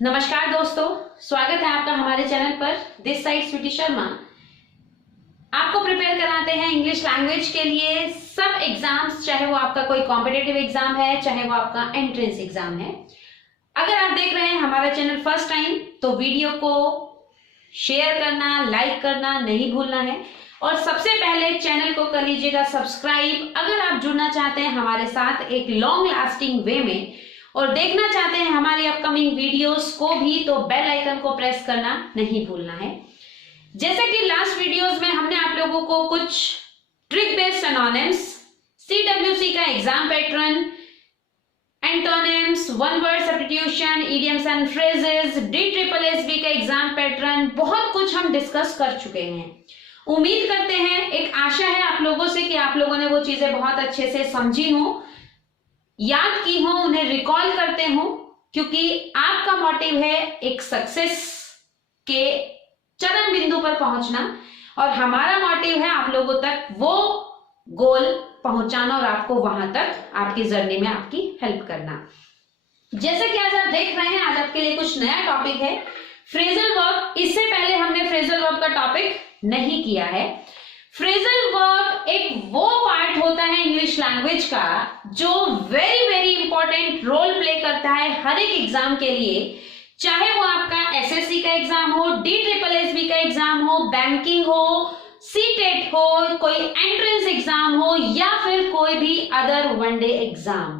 नमस्कार दोस्तों, स्वागत है आपका हमारे चैनल पर। दिस साइड स्वीटी शर्मा आपको प्रिपेयर कराते हैं इंग्लिश लैंग्वेज के लिए सब एग्जाम्स, चाहे वो आपका कोई कॉम्पिटिटिव एग्जाम है, चाहे वो आपका एंट्रेंस एग्जाम है। अगर आप देख रहे हैं हमारा चैनल फर्स्ट टाइम तो वीडियो को शेयर करना, लाइक करना नहीं भूलना है और सबसे पहले चैनल को कर लीजिएगा सब्सक्राइब। अगर आप जुड़ना चाहते हैं हमारे साथ एक लॉन्ग लास्टिंग वे में और देखना चाहते हैं हमारी अपकमिंग वीडियोस को भी, तो बेल आइकन को प्रेस करना नहीं भूलना है। जैसे कि लास्ट वीडियोस में हमने आप लोगों को कुछ ट्रिक बेस्ड सिनोनिम्स, CWC का exam pattern, antonyms, one word substitution, idioms and phrases, DSSB का एग्जाम पैटर्न, बहुत कुछ हम डिस्कस कर चुके हैं। उम्मीद करते हैं, एक आशा है आप लोगों से कि आप लोगों ने वो चीजें बहुत अच्छे से समझी हो, याद की हो, उन्हें रिकॉल करते हो, क्योंकि आपका मोटिव है एक सक्सेस के चरम बिंदु पर पहुंचना और हमारा मोटिव है आप लोगों तक वो गोल पहुंचाना और आपको वहां तक आपकी जर्नी में आपकी हेल्प करना। जैसे कि आज आप देख रहे हैं, आज आपके लिए कुछ नया टॉपिक है फ्रेजल वर्ब। इससे पहले हमने फ्रेजल वर्ब का टॉपिक नहीं किया है। फ्रेजल वर्ब एक वो पार्ट होता है इंग्लिश लैंग्वेज का जो very very important role play करता है हर एक एग्जाम के लिए, चाहे वो आपका SSC का एग्जाम हो, DSSB का एग्जाम हो, बैंकिंग हो, CTET हो, कोई एंट्रेंस एग्जाम हो या फिर कोई भी अदर वनडे एग्जाम।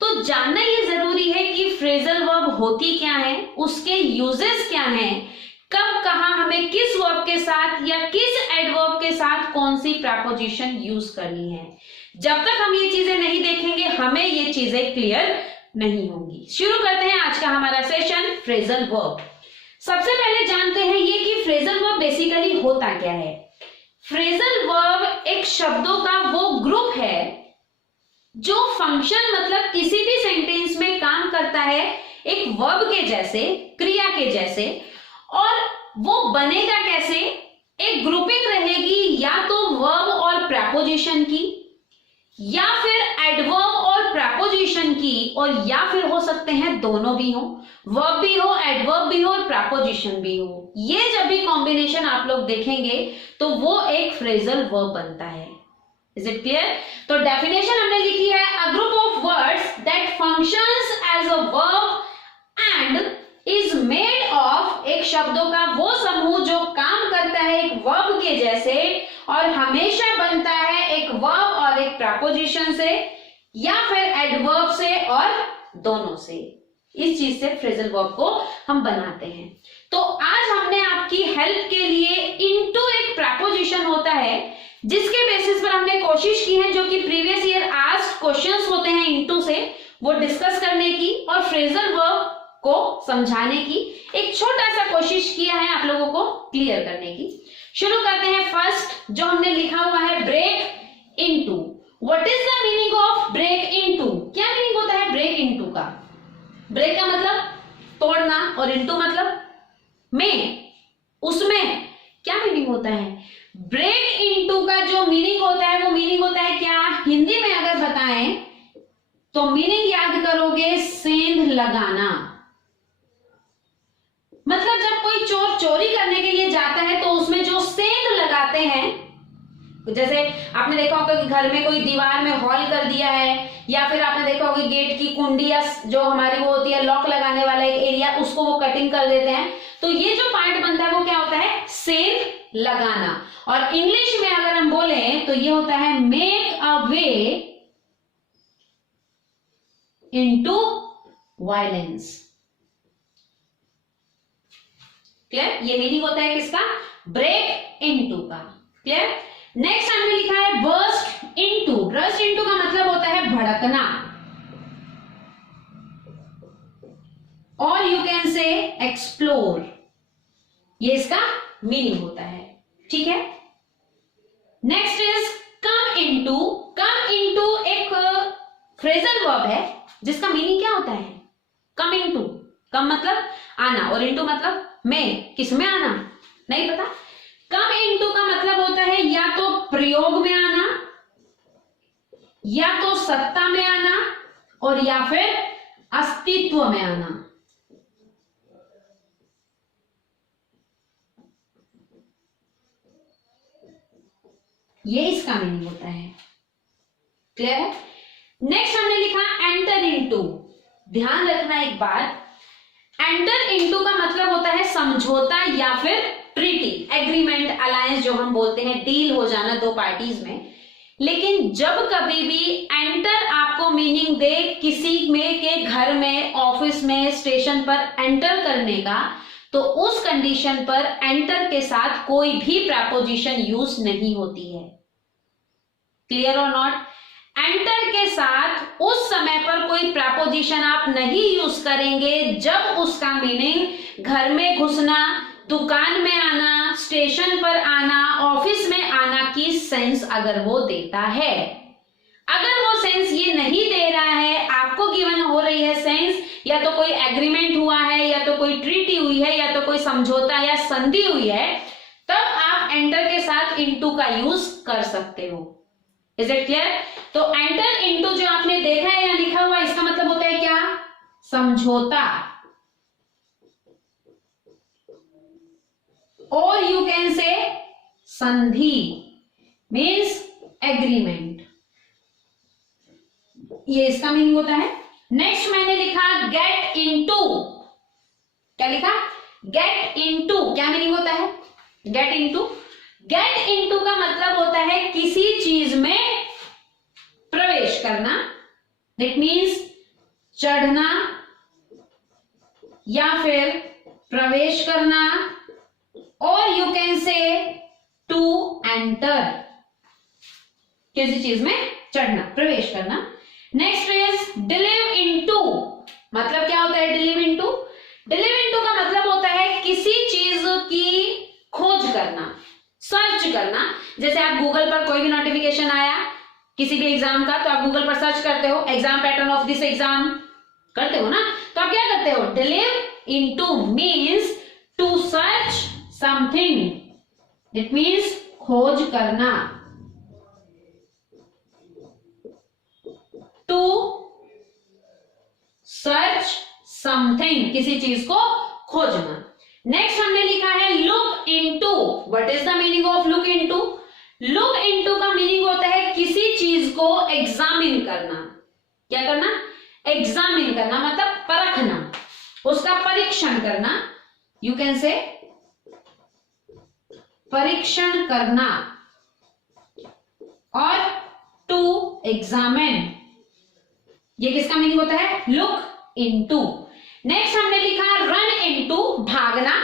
तो जानना ये जरूरी है कि फ्रेजल वर्ब होती क्या है, उसके यूजेस क्या हैं, कब कहां हमें किस वर्ब के साथ या किस एडवर्ब के साथ कौन सी प्रपोजिशन यूज करनी है। जब तक हम ये चीजें नहीं देखेंगे हमें ये चीजें क्लियर नहीं होंगी। शुरू करते हैं आज का हमारा सेशन फ्रेजल वर्ब। सबसे पहले जानते हैं ये कि फ्रेजल वर्ब बेसिकली होता क्या है। फ्रेजल वर्ब एक शब्दों का वो ग्रुप है जो फंक्शन मतलब किसी भी सेंटेंस में काम करता है एक वर्ब के जैसे, क्रिया के जैसे, और वो बनेगा कैसे, एक ग्रुपिंग रहेगी या तो वर्ब और प्रपोजिशन की, या फिर एडवर्ब और प्रपोजिशन की, और या फिर हो सकते हैं दोनों भी हो, वर्ब भी हो, एडवर्ब भी हो और प्रपोजिशन भी हो। ये जब भी कॉम्बिनेशन आप लोग देखेंगे तो वो एक फ्रेजल वर्ब बनता है। Is it clear? तो डेफिनेशन हमने लिखी है, a group of words that functions as a verb and is made of, एक शब्दों का वो समूह जो काम करता है एक वर्ब के जैसे और हमेशा बनता है एक वर्ब और एक प्रपोजिशन से या फिर एडवर्ब से और दोनों से। इस चीज से फ्रेजल वर्ब को हम बनाते हैं। तो आज हमने आपकी हेल्प के लिए इनटू एक प्रपोजिशन होता है जिसके बेसिस पर हमने कोशिश की है, जो कि प्रीवियस ईयर आस्क्ड क्वेश्चंस होते हैं इनटू से, वो डिस्कस करने की और फ्रेजल वर्ब को समझाने की एक छोटा सा कोशिश किया है आप लोगों को क्लियर करने की। शुरू करते हैं। फर्स्ट जो हमने लिखा हुआ है break into. What is the meaning of break into? क्या मीनिंग होता है ब्रेक इनटू का? ब्रेक का मतलब तोड़ना और इनटू मतलब में, उसमें क्या मीनिंग होता है? ब्रेक इनटू का जो मीनिंग होता है वो मीनिंग होता है क्या? हिंदी में अगर बताएं तो मीनिंग याद करोगे, सेंध लगाना। मतलब जब कोई चोर चोरी करने के लिए जाता है तो उसमें जो सेंध लगाते हैं, जैसे आपने देखा होगा कि घर में कोई दीवार में हॉल कर दिया है, या फिर आपने देखा होगा गेट की कुंडी या जो हमारी वो होती है लॉक लगाने वाला एक एरिया, उसको वो कटिंग कर देते हैं। तो ये जो पार्ट बनता है वो क्या होता है? सेंध लगाना। और इंग्लिश में अगर हम बोले तो ये होता है make a way into violence. Clear? ये मीनिंग होता है किसका? ब्रेक इनटू का। क्लियर? नेक्स्ट हमने लिखा है बर्स्ट इनटू। बर्स्ट इनटू का मतलब होता है भड़कना, और यू कैन से एक्सप्लोर, ये इसका मीनिंग होता है। ठीक है? Next is come into. Come into एक फ्रेजल वर्ब है जिसका मीनिंग क्या होता है? Come into. कम मतलब आना और इनटू मतलब में। किसमें आना? नहीं पता। कम इनटू का मतलब होता है या तो प्रयोग में आना, या तो सत्ता में आना, और या फिर अस्तित्व में आना। ये इसका मीनिंग होता है। क्लियर है? नेक्स्ट हमने लिखा एंटर इनटू। ध्यान रखना एक बात, एंटर इनटू का मतलब होता है समझौता या फिर ट्रीटी, एग्रीमेंट, अलायंस जो हम बोलते हैं, डील हो जाना दो पार्टीज में। लेकिन जब कभी भी एंटर आपको मीनिंग दे किसी में के घर में, ऑफिस में, स्टेशन पर एंटर करने का, तो उस कंडीशन पर एंटर के साथ कोई भी प्रपोजिशन यूज नहीं होती है। क्लियर और नॉट? एंटर के साथ उस समय पर कोई प्रपोजिशन आप नहीं यूज करेंगे जब उसका मीनिंग घर में घुसना, दुकान में आना, स्टेशन पर आना, ऑफिस में आना की सेंस अगर वो देता है। अगर वो सेंस ये नहीं दे रहा है, आपको गिवन हो रही है सेंस, या तो कोई एग्रीमेंट हुआ है, या तो कोई ट्रीटी हुई है, या तो कोई समझौता या संधि हुई है, तब आप एंटर के साथ इनटू का यूज कर सकते हो। Is it clear? तो एंटर इनटू जो आपने देखा है या लिखा हुआ, इसका मतलब होता है क्या? समझौता, और यू कैन से संधि, मीन्स एग्रीमेंट, ये इसका मीनिंग होता है। नेक्स्ट मैंने लिखा गेट इनटू। क्या लिखा? Get into. क्या मीनिंग होता है गेट इनटू? गेट इनटू का मतलब होता है किसी चीज में प्रवेश करना, दैट मीन्स चढ़ना या फिर प्रवेश करना, और you can say to enter, किसी चीज में चढ़ना, प्रवेश करना। Next is delve into. मतलब क्या होता है डिलीव इनटू? डिलीव इनटू का मतलब होता है किसी चीज की खोज करना, सर्च करना। जैसे आप गूगल पर कोई भी नोटिफिकेशन आया किसी भी एग्जाम का, तो आप गूगल पर सर्च करते हो exam pattern of this exam, करते हो ना, तो आप क्या करते हो? Delve into means to search something, it means खोज करना, टू सर्च समथिंग, किसी चीज को खोजना। नेक्स्ट हमने लिखा है look into. What is the meaning of look into? Look into का मीनिंग होता है किसी चीज को एग्जामिन करना। क्या करना? एग्जामिन करना, मतलब परखना, उसका परीक्षण करना। यू कैन से परीक्षण करना, और टू एग्जामिन, ये किसका मीनिंग होता है? Look into. नेक्स्ट हमने लिखा रन इनटू, भागना।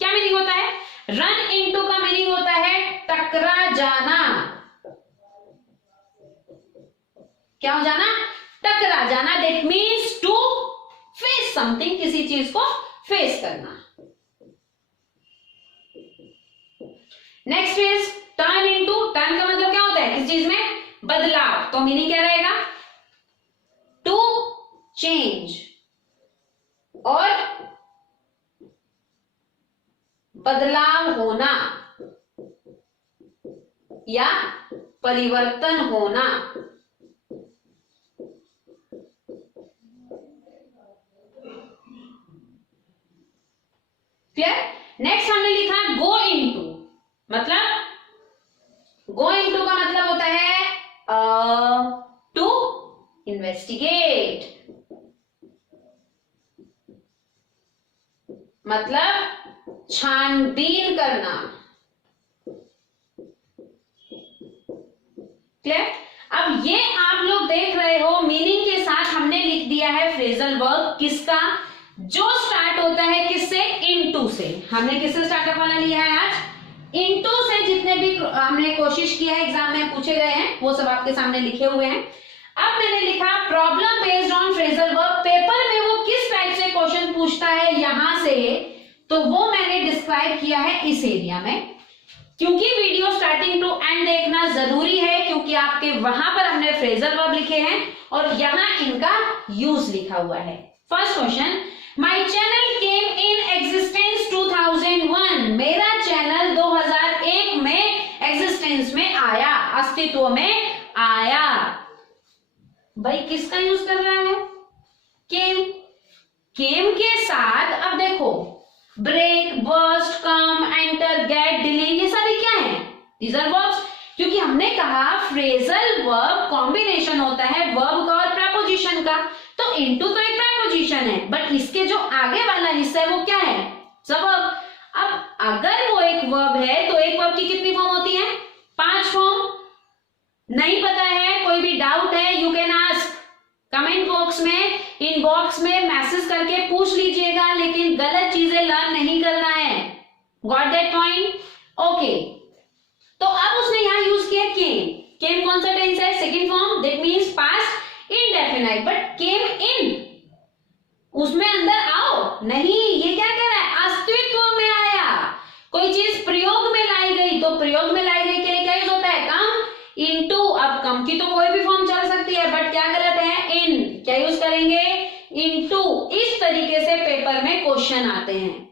क्या मीनिंग होता है? रन इनटू का मीनिंग होता है टकरा जाना। क्या हो जाना? टकरा जाना, that means to face something, किसी चीज को फेस करना। Next is turn into. Turn का मतलब क्या होता है? किसी चीज में बदलाव, तो मीनिंग क्या रहेगा? टू चेंज, और बदलाव होना या परिवर्तन होना। क्लियर? नेक्स्ट हमने लिखा गो इनटू। मतलब गो इनटू का मतलब होता है टू इन्वेस्टिगेट, मतलब छानबीन करना। क्लियर? अब ये आप लोग देख रहे हो मीनिंग के साथ हमने लिख दिया है फ्रेजल वर्ब किसका, जो स्टार्ट होता है किससे? इनटू से। हमने किससे स्टार्टअप वाला लिया है आज? इनटू से। जितने भी हमने कोशिश किया है एग्जाम में पूछे गए हैं वो सब आपके सामने लिखे हुए हैं। अब मैंने लिखा problem based on phrasal verb. Paper में वो किस टाइप से क्वेश्चन पूछता है यहां से, तो वो मैंने डिस्क्राइब किया है इस एरिया में। क्योंकि वीडियो स्टार्टिंग टू एंड देखना जरूरी है, क्योंकि आपके वहां पर हमने फ्रेजल वर्ब लिखे हैं और यहां इनका यूज लिखा हुआ है। First question, my channel came in existence 2001। मेरा चैनल 2001 में एग्जिस्टेंस में आया, अस्तित्व में आया। भाई किसका यूज कर रहा है? केम। केम के साथ अब देखो break, burst, come, enter, get, deliver, ये सारी क्या है? These are verbs. क्योंकि हमने कहा फ्रेजल वर्ब कॉम्बिनेशन होता है वर्ब का और प्रेपोजिशन का, तो इनटू तो एक प्रेपोजिशन है, बट इसके जो आगे वाला हिस्सा है वो क्या है, सबब। अब अगर वो एक वर्ब है तो एक वर्ब की कितनी फॉर्म होती है, 5 फॉर्म। नहीं पता है, कोई भी डाउट है, you can ask comment box में, इनबॉक्स में मैसेज करके पूछ लीजिएगा, लेकिन गलत चीजें लर्न नहीं करना है। Got that point? ओके, तो अब उसने यहां यूज किया केम। केम कौन सा टेंस है, second form, that means past indefinite, but came in, उसमें अंदर आओ नहीं, ये क्या कह रहा है, अस्तित्व में आया। कोई चीज प्रयोग में लाई गई, तो प्रयोग में लाई गई के लिए क्या यूज होता है, कम इनटू। अब कम की तो कोई भी फॉर्म चल सकती है, बट क्या गलत है, इन, क्या यूज करेंगे, इनटू। इस तरीके से पेपर में क्वेश्चन आते हैं।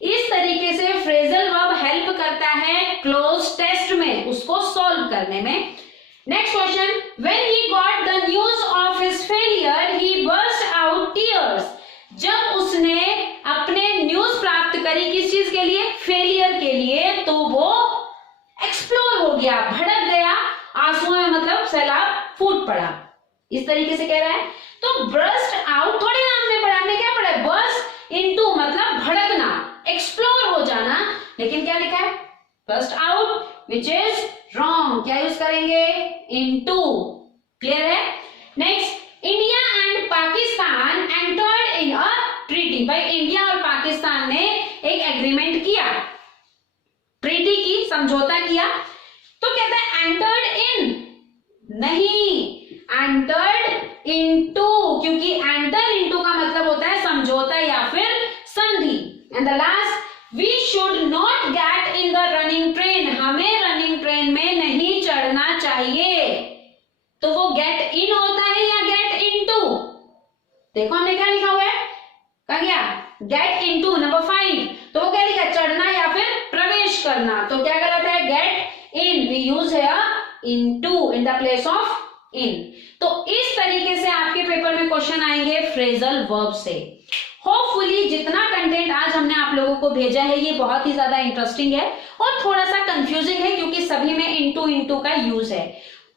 इस तरीके से फ्रेजल वर्ब हेल्प करता है क्लोज टेस्ट में, उसको सॉल्व करने में। Next question, when he got the news of his failure he burst out tears. जब उसने अपने न्यूज प्राप्त करी, किस चीज के लिए, फेलियर के लिए, तो वो एक्सप्लोर हो गया, भड़क गया, आंसुओं में मतलब सैलाब फूट पड़ा, इस तरीके से कह रहा है। तो बर्स्ट आउट थोड़ी ना हमने पढ़ा, हमने क्या पढ़ा, बर्स्ट इनटू मतलब भड़कना, एक्सप्लोर हो जाना, लेकिन क्या लिखा है, burst out, which is wrong, क्या यूज करेंगे, इनटू। क्लियर है? Next, India and Pakistan entered in a treaty. भाई इंडिया और पाकिस्तान ने एक एग्रीमेंट किया, ट्रीटी की, समझौता किया, तो कहता है एंटर्ड इन, नहीं, एंटर्ड इनटू, क्योंकि एंटर इनटू का मतलब होता है समझौता या फिर संधि। And the last, we should not get in the running train, हमें रनिंग ट्रेन में नहीं चढ़ना चाहिए। तो वो गेट इन होता है या गेट इनटू, देखो हमने क्या लिखा हुआ है, कहा गया गेट इनटू, नंबर 5, तो वो क्या लिखा, चढ़ना या फिर प्रवेश करना, तो क्या गलत है, get in, we use here into in the place of in. तो इस तरीके से आपके पेपर में क्वेश्चन आएंगे फ्रेजल वर्ब से। होपफुली जितना कंटेंट आज हमने आप लोगों को भेजा है ये बहुत ही ज्यादा इंटरेस्टिंग है और थोड़ा सा कंफ्यूजिंग है, क्योंकि सभी में इनटू का यूज है।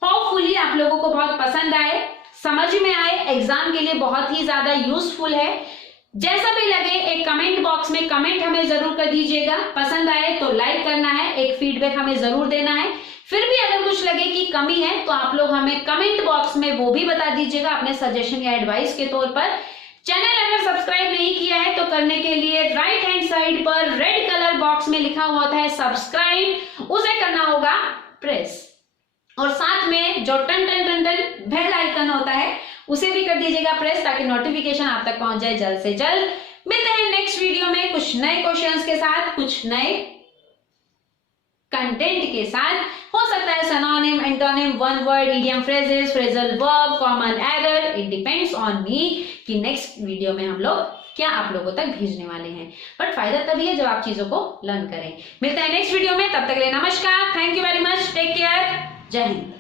होपफुली आप लोगों को बहुत पसंद आए, समझ में आए, एग्जाम के लिए बहुत ही ज्यादा यूजफुल है। जैसा भी लगे एक कमेंट बॉक्स में कमेंट हमें जरूर कर दीजिएगा, पसंद आए तो लाइक करना है, एक फीडबैक हमें जरूर देना है। फिर भी अगर कुछ लगे कि कमी है तो आप लोग हमें कमेंट बॉक्स में वो भी बता दीजिएगा अपने सजेशन या एडवाइस के तौर पर। चैनल अगर सब्सक्राइब नहीं किया है तो करने के लिए राइट हैंड साइड पर रेड कलर बॉक्स में लिखा हुआ है सब्सक्राइब, उसे करना होगा प्रेस, और साथ में जो टन टन टन टन बेल आइकन होता है उसे भी कर दीजिएगा प्रेस, ताकि नोटिफिकेशन आप तक पहुंच जाए जल्द से जल्द। मिलते हैं नेक्स्ट वीडियो में कुछ नए क्वेश्चंस के साथ, कुछ नए कंटेंट के साथ। हो सकता है synonym, antonym, one word, idiom phrases, phrasal verb, common error, it depends on me कि नेक्स्ट वीडियो में हम लोग क्या आप लोगों तक भेजने वाले हैं। बट फायदा तभी है जब आप चीजों को लर्न करें। मिलते हैं नेक्स्ट वीडियो में, तब तक के लिए नमस्कार, thank you very much, take care, जय हिंद।